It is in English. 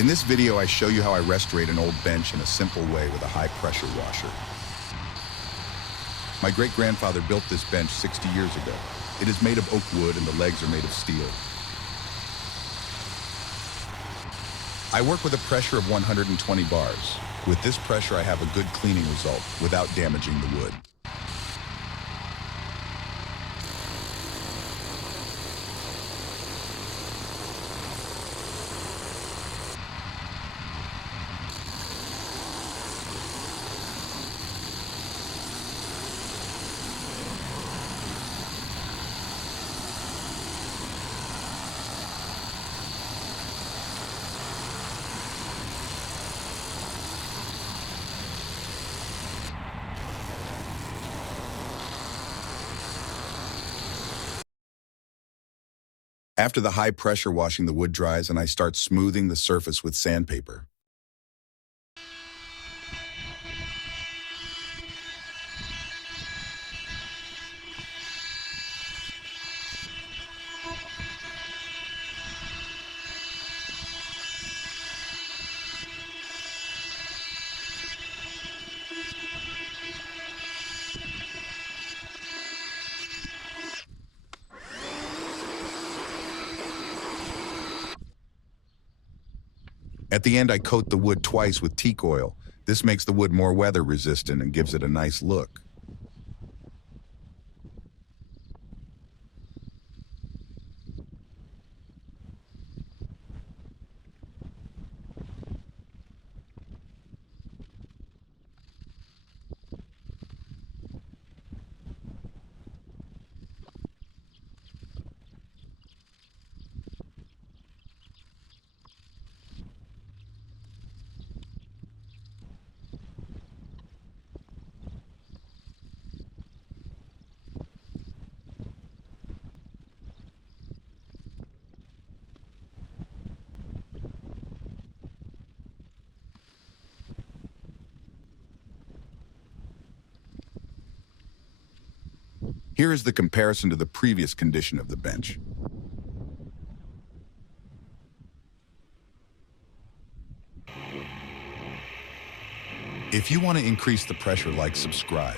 In this video, I show you how I restorate an old bench in a simple way with a high-pressure washer. My great-grandfather built this bench 60 years ago. It is made of oak wood and the legs are made of steel. I work with a pressure of 120 bars. With this pressure, I have a good cleaning result without damaging the wood. After the high pressure washing, the wood dries and I start smoothing the surface with sandpaper. At the end, I coat the wood twice with teak oil. This makes the wood more weather resistant and gives it a nice look. Here is the comparison to the previous condition of the bench. If you want to increase the pressure, like, subscribe.